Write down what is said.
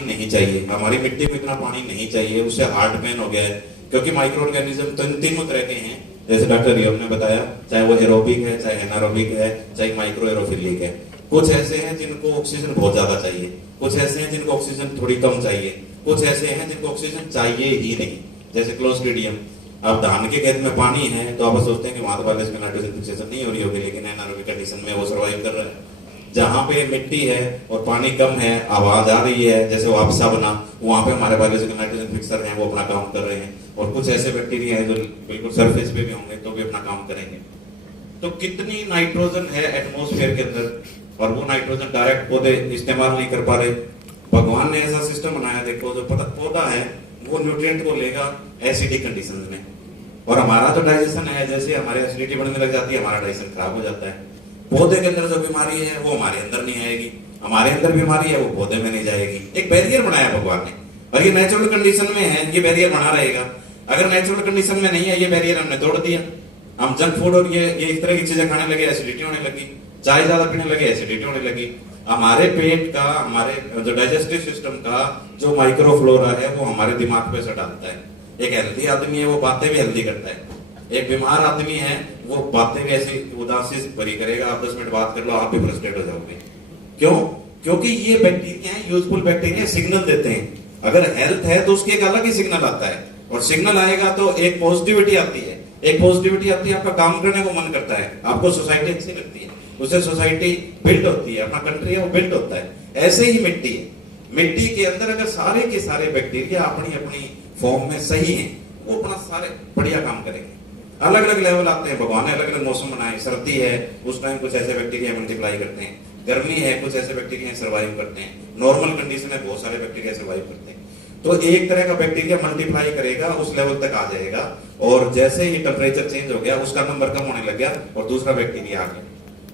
पानी नहीं चाहिए, हमारी मिट्टी में इतना पानी नहीं चाहिए, उससे हार्ट पेन हो गया है। क्योंकि माइक्रो ऑर्गेनिज्म तो इन तीनों तरह के हैं, जैसे डॉक्टर रियम ने बताया, चाहे वो एरोबिक है, चाहे एनारोबिक है, चाहे माइक्रो एरोफिलिक है। कुछ ऐसे हैं जिनको ऑक्सीजन बहुत ज्यादा चाहिए, कुछ ऐसे हैं जिनको ऑक्सीजन थोड़ी कम चाहिए, कुछ ऐसे हैं जिनको ऑक्सीजन चाहिए ही नहीं, जैसे क्लोस्ट्रीडियम। अब धान के खेत में पानी है तो आप सोचते हैं कि वहां तो पहले इसमें नाइट्रोजन फिक्सेशन नहीं हो रही होगी, लेकिन एनारोबिक कंडीशन में वो सर्वाइव कर रहा है। जहां पे मिट्टी है और पानी कम है, आवाज आ रही है, जैसे वापसा बना, वहां पे हमारे बायोलॉजिकल नाइट्रोजन फिक्सर हैं, वो अपना काम कर रहे हैं। और कुछ ऐसे बैक्टीरिया हैं जो बिल्कुल सरफेस पे भी होंगे तो भी अपना काम करेंगे। तो कितनी नाइट्रोजन है एटमॉस्फेयर के अंदर, और वो नाइट्रोजन डायरेक्ट पौधे इस्तेमाल नहीं कर पा रहे। भगवान ने ऐसा सिस्टम बनाया, देखो जो पौधा है वो न्यूट्रिएंट को लेगा एसिडिक कंडीशंस में, और हमारा तो डाइजेशन है, जैसे हमारे एसिडिटी बढ़ने लग जाती है हमारा डाइजेशन खराब हो जाता है। पौधे के अंदर जो बीमारी है वो हमारे अंदर नहीं आएगी, हमारे अंदर बीमारी है वो पौधे में नहीं जाएगी। एक बैरियर बनाया भगवान ने, और ये नेचुरल कंडीशन में है, ये बैरियर बना रहेगा। अगर नेचुरल कंडीशन में नहीं है, ये बैरियर हमने तोड़ दिया, हम जंक फूड और ये इस तरह की चीजें खाने लगे, एसिडिटी होने लगी, चाय ज्यादा पीने लगे, एसिडिटी होने लगी। हमारे पेट का, हमारे जो डाइजेस्टिव सिस्टम का जो माइक्रोफ्लोरा है वो हमारे दिमाग पे असर डालता है। एक हेल्दी आदमी है वो बातें भी हेल्दी करता है, एक बीमार आदमी है वो बातें भी ऐसी उदासी भरी करेगा, आप 10 मिनट बात कर लो आप भी फ्रस्ट्रेट हो जाओगे। क्यों? क्योंकि ये बैक्टीरिया है, यूजफुल बैक्टीरिया, सिग्नल देते हैं। अगर हेल्थ है तो उसके एक अलग ही सिग्नल आता है, और सिग्नल आएगा तो एक पॉजिटिविटी आती है, एक पॉजिटिविटी आती है, आपका काम करने को मन करता है, आपको सोसाइटी अच्छी लगती है, उससे सोसाइटी बिल्ड होती है, अपना कंट्री है वो बिल्ड होता है। ऐसे ही मिट्टी है, मिट्टी के अंदर अगर सारे के सारे बैक्टीरिया अपनी अपनी फॉर्म में सही हैं, वो अपना सारे बढ़िया काम करेंगे। अलग अलग लेवल आते हैं, भगवान ने अलग अलग मौसम बनाए। सर्दी है उस टाइम कुछ ऐसे बैक्टीरिया मल्टीप्लाई करते हैं, गर्मी है कुछ ऐसे बैक्टीरिया सर्वाइव करते हैं, नॉर्मल कंडीशन है बहुत सारे बैक्टीरिया सर्वाइव करते हैं। तो एक तरह का बैक्टीरिया मल्टीप्लाई करेगा, उस लेवल तक आ जाएगा, और जैसे ही टेम्परेचर चेंज हो गया उसका नंबर कम होने लग गया और दूसरा बैक्टीरिया आ गया।